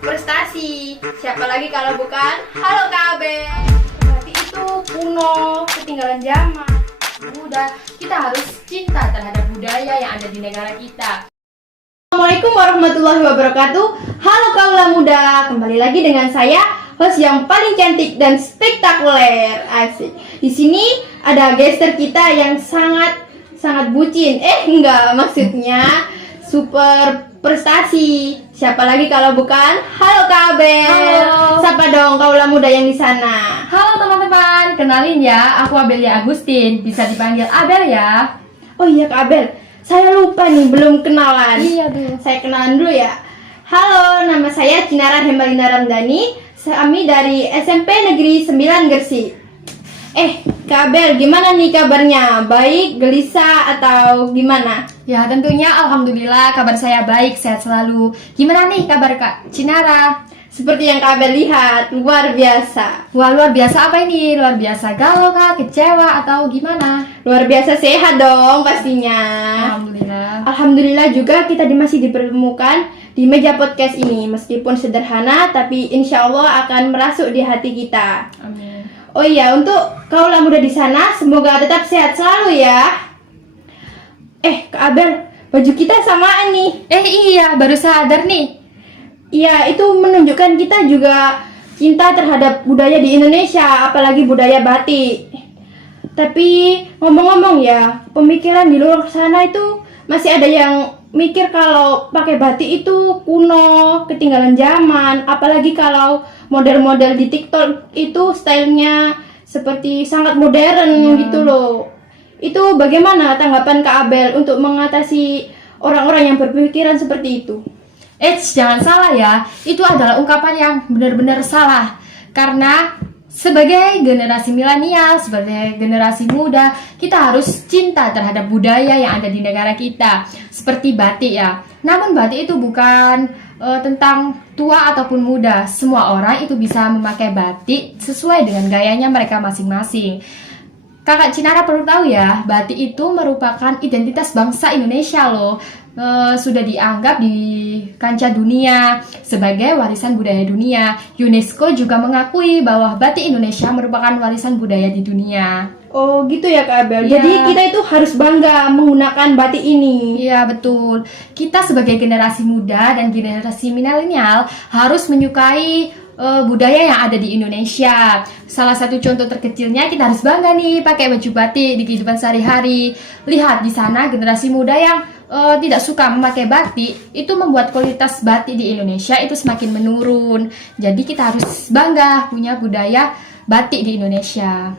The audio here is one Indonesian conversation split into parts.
prestasi. Siapa lagi kalau bukan Halo KB. Berarti itu kuno, ketinggalan zaman. Udah, kita harus cinta terhadap budaya yang ada di negara kita. Assalamualaikum warahmatullahi wabarakatuh. Halo kaula muda, kembali lagi dengan saya, host yang paling cantik dan spektakuler. Asik. Di sini ada gestar kita yang sangat bucin. Enggak, maksudnya super prestasi. Siapa lagi kalau bukan Halo Kabel. Halo. Sapa dong kaula muda yang di sana. Halo teman-teman, kenalin ya, aku Abelia Agustin, bisa dipanggil Abel ya. Oh iya Kak Abel, saya lupa nih belum kenalan. Iya dulu. Saya kenalan dulu ya. Halo, nama saya Cinara Hemalina Ramdhani. Kami dari SMP Negeri 9 Gresik. Kak Abel, gimana nih kabarnya? Baik, gelisah, atau gimana? Ya tentunya alhamdulillah kabar saya baik, sehat selalu. Gimana nih kabar Kak Cinara? Seperti yang Kak Abel lihat, luar biasa. Wah luar biasa apa ini? Luar biasa galau kah? Kecewa atau gimana? Luar biasa sehat dong pastinya. Alhamdulillah. Alhamdulillah juga kita masih dipertemukan di meja podcast ini. Meskipun sederhana, tapi insya Allah akan merasuk di hati kita. Amin. Oh iya, untuk kaula muda di sana, semoga tetap sehat selalu ya. Kak Abel, baju kita samaan nih. Iya, baru sadar nih. Iya, itu menunjukkan kita juga cinta terhadap budaya di Indonesia, apalagi budaya batik. Tapi ngomong-ngomong ya, pemikiran di luar sana itu masih ada yang mikir kalau pakai batik itu kuno, ketinggalan zaman, apalagi kalau model-model di TikTok itu stylenya seperti sangat modern gitu loh. Itu bagaimana tanggapan Kak Abel untuk mengatasi orang-orang yang berpikiran seperti itu? Jangan salah ya, itu adalah ungkapan yang benar-benar salah. Karena sebagai generasi milenial, sebagai generasi muda, kita harus cinta terhadap budaya yang ada di negara kita. Seperti batik ya. Namun batik itu bukan tentang tua ataupun muda. Semua orang itu bisa memakai batik sesuai dengan gayanya mereka masing-masing. Kakak Cinara perlu tahu ya, batik itu merupakan identitas bangsa Indonesia loh. Sudah dianggap di kancah dunia sebagai warisan budaya dunia. UNESCO juga mengakui bahwa batik Indonesia merupakan warisan budaya di dunia. Oh gitu ya Kak Abel. Iya. Jadi kita itu harus bangga menggunakan batik ini. Iya betul. Kita sebagai generasi muda dan generasi milenial harus menyukai budaya yang ada di Indonesia. Salah satu contoh terkecilnya, kita harus bangga nih pakai baju batik di kehidupan sehari-hari. Lihat di sana generasi muda yang tidak suka memakai batik, itu membuat kualitas batik di Indonesia itu semakin menurun. Jadi kita harus bangga punya budaya batik di Indonesia.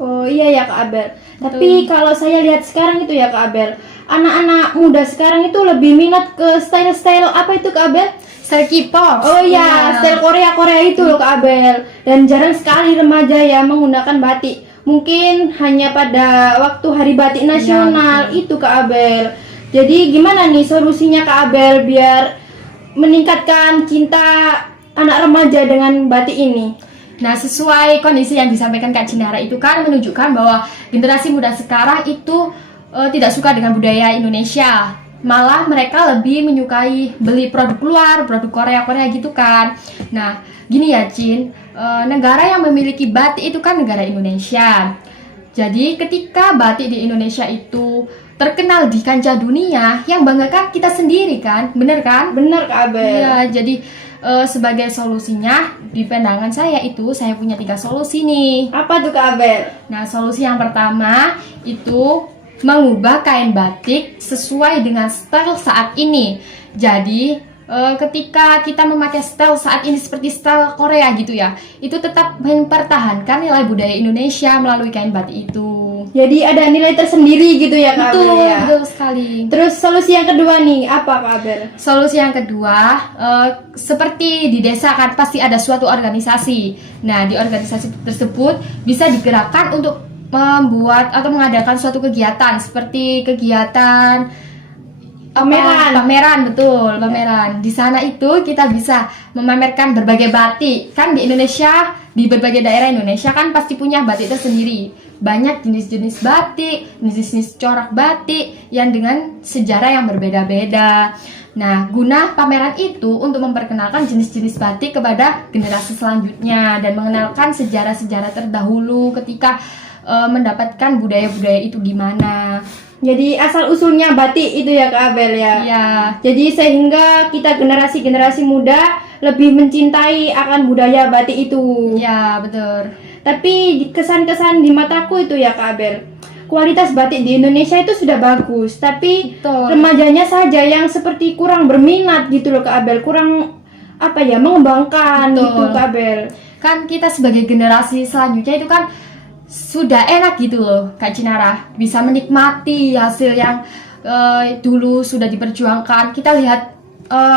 Oh iya ya Kak Abel. Tapi kalau saya lihat sekarang itu ya Kak Abel, anak-anak muda sekarang itu lebih minat ke style-style apa itu Kak Abel? Style K-pop. Oh iya, style Korea itu loh Kak Abel. Dan jarang sekali remaja ya menggunakan batik. Mungkin hanya pada waktu Hari Batik Nasional itu Kak Abel. Jadi gimana nih solusinya Kak Abel biar meningkatkan cinta anak remaja dengan batik ini? Nah, sesuai kondisi yang disampaikan Kak Cinara itu kan menunjukkan bahwa generasi muda sekarang itu tidak suka dengan budaya Indonesia. Malah mereka lebih menyukai beli produk luar, produk Korea gitu kan. Nah, gini ya Cin, negara yang memiliki batik itu kan negara Indonesia. Jadi ketika batik di Indonesia itu terkenal di kancah dunia, yang banggakan kita sendiri kan, bener kan? Bener Kak Abel. Iya, jadi sebagai solusinya di pandangan saya itu saya punya 3 solusi nih. Apa tuh Kak Abel? Nah, solusi yang pertama itu mengubah kain batik sesuai dengan style saat ini. Jadi ketika kita memakai style saat ini seperti style Korea gitu ya, itu tetap mempertahankan nilai budaya Indonesia melalui kain batik itu. Jadi ada nilai tersendiri gitu ya Kak Abel ya. Betul sekali. Terus solusi yang kedua nih, apa Kak Abel? Solusi yang kedua, seperti di desa kan pasti ada suatu organisasi. Nah, di organisasi tersebut bisa digerakkan untuk membuat atau mengadakan suatu kegiatan seperti kegiatan pameran, betul, pameran. Di sana itu kita bisa memamerkan berbagai batik. Kan di Indonesia, di berbagai daerah Indonesia kan pasti punya batik tersendiri. Banyak jenis-jenis batik, jenis-jenis corak batik yang dengan sejarah yang berbeda-beda. Nah, guna pameran itu untuk memperkenalkan jenis-jenis batik kepada generasi selanjutnya dan mengenalkan sejarah-sejarah terdahulu ketika mendapatkan budaya-budaya itu gimana. Jadi asal usulnya batik itu ya Kak Abel ya. Ya, Jadi sehingga kita generasi-generasi muda lebih mencintai akan budaya batik itu. ya betul. Tapi kesan-kesan di mataku itu ya Kak Abel, kualitas batik di Indonesia itu sudah bagus, tapi Betul. remajanya saja yang seperti kurang berminat gitu loh Kak Abel, kurang apa ya, mengembangkan Betul. gitu Kak Abel. Kan kita sebagai generasi selanjutnya itu kan sudah enak gitu loh Kak Cinara, bisa menikmati hasil yang dulu sudah diperjuangkan. Kita lihat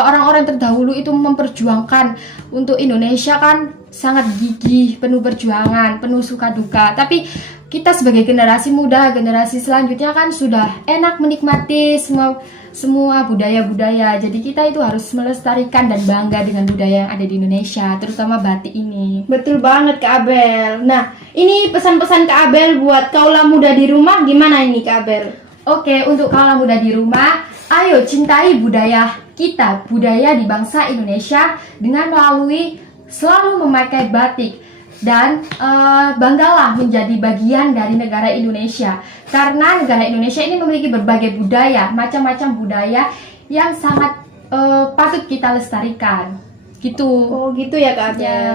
orang-orang terdahulu itu memperjuangkan untuk Indonesia kan sangat gigih, penuh perjuangan, penuh suka duka. Tapi kita sebagai generasi muda, generasi selanjutnya kan sudah enak menikmati semua budaya-budaya. Jadi kita itu harus melestarikan dan bangga dengan budaya yang ada di Indonesia, terutama batik ini. Betul banget Kak Abel. Nah, ini pesan-pesan Kak Abel buat kaula muda di rumah gimana ini Kak Abel? Oke, untuk kaula muda di rumah, ayo cintai budaya kita, budaya di bangsa Indonesia dengan melalui selalu memakai batik. Dan banggalah menjadi bagian dari negara Indonesia, karena negara Indonesia ini memiliki berbagai budaya, macam-macam budaya yang sangat patut kita lestarikan gitu. Oh gitu ya Kak Abel. Ya.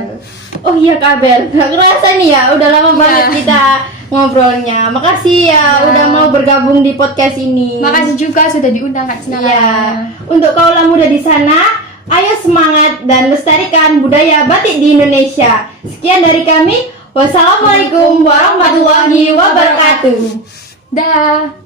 Oh iya Kak Abel, gak kerasa nih ya, udah lama banget kita ngobrolnya. Makasih ya, Ya. udah mau bergabung di podcast ini. Makasih juga sudah diundang Kak Cinara. Iya. Untuk kaula muda di sana, ayo semangat dan lestarikan budaya batik di Indonesia. Sekian dari kami. Wassalamualaikum warahmatullahi wabarakatuh. Dah.